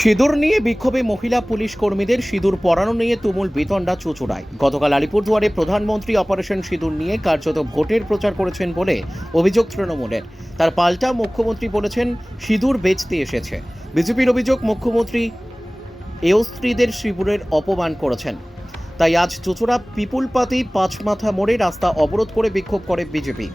সিঁদুর নিয়ে বিক্ষোভে মহিলা পুলিশ কর্মীদের সিঁদুর পরানো নিয়ে তুমুল বিতণ্ডা চুচুড়ায়। গতকাল আলিপুরদুয়ারে প্রধানমন্ত্রী অপারেশন সিঁদুর নিয়ে কার্যত ভোটের প্রচার করেছেন বলে অভিযোগ তৃণমূলের। তার পাল্টা মুখ্যমন্ত্রী বলেছেন, সিঁদুর বেচতে এসেছে। বিজেপির অভিযোগ, মুখ্যমন্ত্রী এও স্ত্রীদের শিবিরের অপমান করেছেন। তাই আজ চুচুড়া পিপুলপাতি পাঁচমাথা মোড়ে রাস্তা অবরোধ করে বিক্ষোভ করে বিজেপি।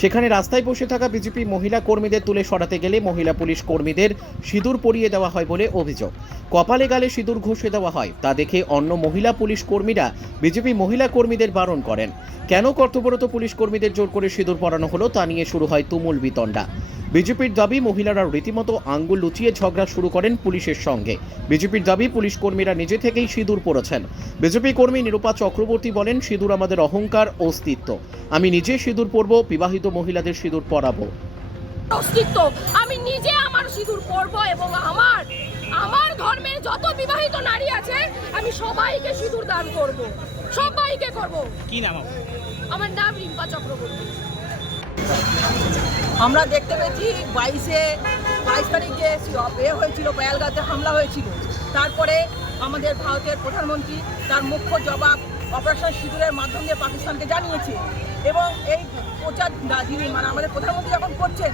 সেখানে রাস্তায় বসে থাকা বিজেপি মহিলা কর্মীদের তুলে সরাতে গেলে মহিলা পুলিশ কর্মীদের সিঁদুর পরিয়ে দেওয়া হয় বলে অভিযোগ। কপালে গালে সিঁদুর ঘষে দেওয়া হয়, তা দেখে অন্য মহিলা পুলিশ কর্মীরা বিজেপি মহিলা কর্মীদের বারণ করেন। কেন কর্তব্যরত পুলিশ কর্মীদের জোর করে সিঁদুর পরানো হলো তা নিয়ে শুরু হয় তুমুল বিতণ্ডা। বিজেপির দাবি মহিলারা রীতিমতো আঙ্গুল লুচিয়ে ঝগড়া শুরু করেন পুলিশের সঙ্গে। বিজেপির দাবি পুলিশ কর্মীরা নিজে থেকেই সিঁদুর পরেছেন। বিজেপি কর্মী নিরূপা চক্রবর্তী বলেন সিঁদুর আমাদের অহংকার অস্তিত্ব। আমি নিজে সিঁদুর পরব বিবাহিত মহিলাদের সিঁদুর পরাবো। অস্তিত্ব। আমি নিজে আমার সিঁদুর পরব এবং আমার আমার ধর্মের যত বিবাহিত নারী আছে আমি সবাইকে সিঁদুর দান করব। সবাইকে করব। কি নাম আমার নাম রিম্পা চক্রবর্তী। আমরা দেখতে পেয়েছি বাইশে, বাইশ তারিখ এ হয়েছিল বেয়ালগাতে হামলা হয়েছিল। তারপরে আমাদের ভারতের প্রধানমন্ত্রী তার মুখ্য জবাব অপারেশন সিঁদুরের মাধ্যম দিয়ে পাকিস্তানকে জানিয়েছে। এবং এই প্রচার যিনি মানে আমাদের প্রধানমন্ত্রী যখন করছেন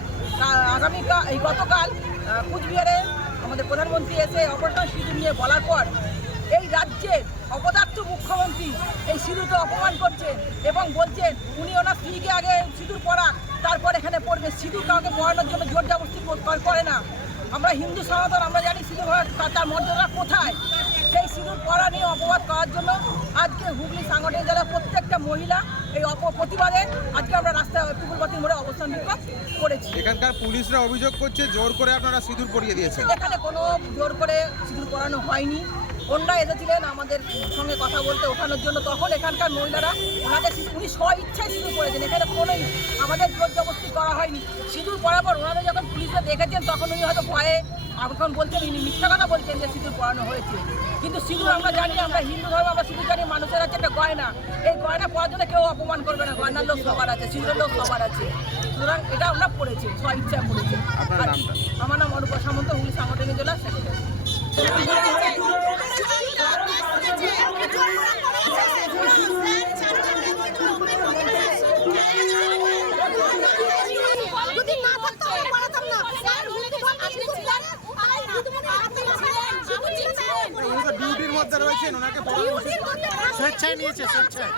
আগামীকাল এই গতকাল কুচবিহারে আমাদের প্রধানমন্ত্রী এসে অপারেশন সিঁদুর নিয়ে বলার পর এই রাজ্যের অপদার্থ মুখ্যমন্ত্রী এই সিঁদুরকে অপমান করছেন এবং বলছেন উনি ওনার স্ত্রীকে আগে সিঁদুর পরা তারপর এখানে পড়বে। সিঁদুর কাউকে পড়ানোর জন্য জোর জবরস্তি কর- না। আমরা হিন্দু সনাতন, আমরা জানি সিঁদুর তার মর্যাদা কোথায়? সেই সিঁদুর পরা নিয়ে অপবাদ করার জন্য আজকে হুগলি সাংগঠনিক জেলার প্রত্যেকটা মহিলা এই অপ প্রতিবাদে আজকে আমরা রাস্তায় পিপুলবাতির মোড়ে অবস্থান বিক্ষোভ করেছি। এখানকার পুলিশরা অভিযোগ করছে জোর করে আপনারা সিঁদুর পরিয়ে দিয়েছেন। এখানে কোনো জোর করে সিঁদুর পরানো হয়নি। ওনারা এসেছিলেন আমাদের সঙ্গে কথা বলতে ওঠানোর জন্য। তখন এখানকার মহিলারা ওনাদের উনি স্ব ইচ্ছায় সিঁদুর পরেছেন। এখানে কোনোই আমাদের জোর জবস্তি করা হয়নি। সিঁদুর পরার পর ওনাদের যখন পুলিশরা দেখেছেন তখন উনি হয়তো ভয়ে এখন বলছেন উনি মিথ্যা কথা বলছেন যে সিঁদুর পড়ানো হয়েছে। কিন্তু সিঁদুর আমরা জানি আমরা হিন্দু ধর্ম আমরা সিঁদুর জানি মানুষের আছে একটা গয়না। এই গয়না পড়ার জন্য কেউ অপমান করবে না গয়নার লোক সবার আছে সিঁদুরের লোক সবার আছে। সুতরাং এটা আমরা পড়েছি স্ব ইচ্ছা পড়েছি। আপনার আর নামটা? আমার নাম অনুপা সামন্ত হুগলি সাংগঠনিক জেলা সেক্রেটারি। তো ডিউটির রয়েছেন ওনাকে স্বেচ্ছায় নিয়েছে স্বেচ্ছায়।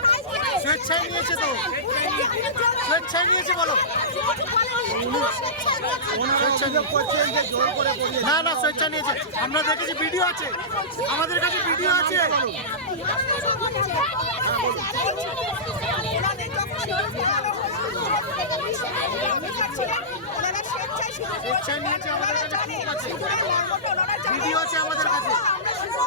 স্বেচ্ছায় নিয়েছে তো। স্বেচ্ছায় নিয়েছে বলো। না না স্বেচ্ছা নিয়েছে। আমরা দেখেছি ভিডিও আছে। আমাদের কাছে ভিডিও আছে। স্বেচ্ছায় নিয়েছে আমাদের কাছে আছে। ভিডিও আছে আমাদের কাছে কিন্তু ওনারা সিঁদুর